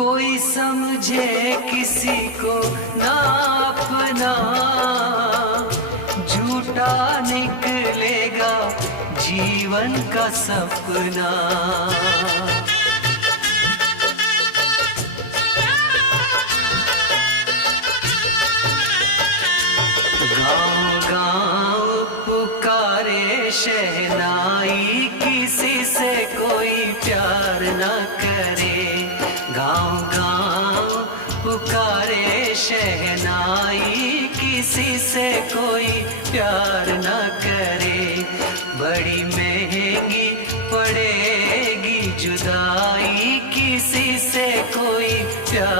कोई समझे किसी को ना अपना, झूठा निकलेगा जीवन का सपना। गाँव गाँव पुकारे शहनाई, किसी से कोई प्यार न करे। गाँव गाँव पुकारे शहनाई, किसी से कोई प्यार न करे। बड़ी महंगी पड़ेगी जुदाई, किसी से कोई प्यार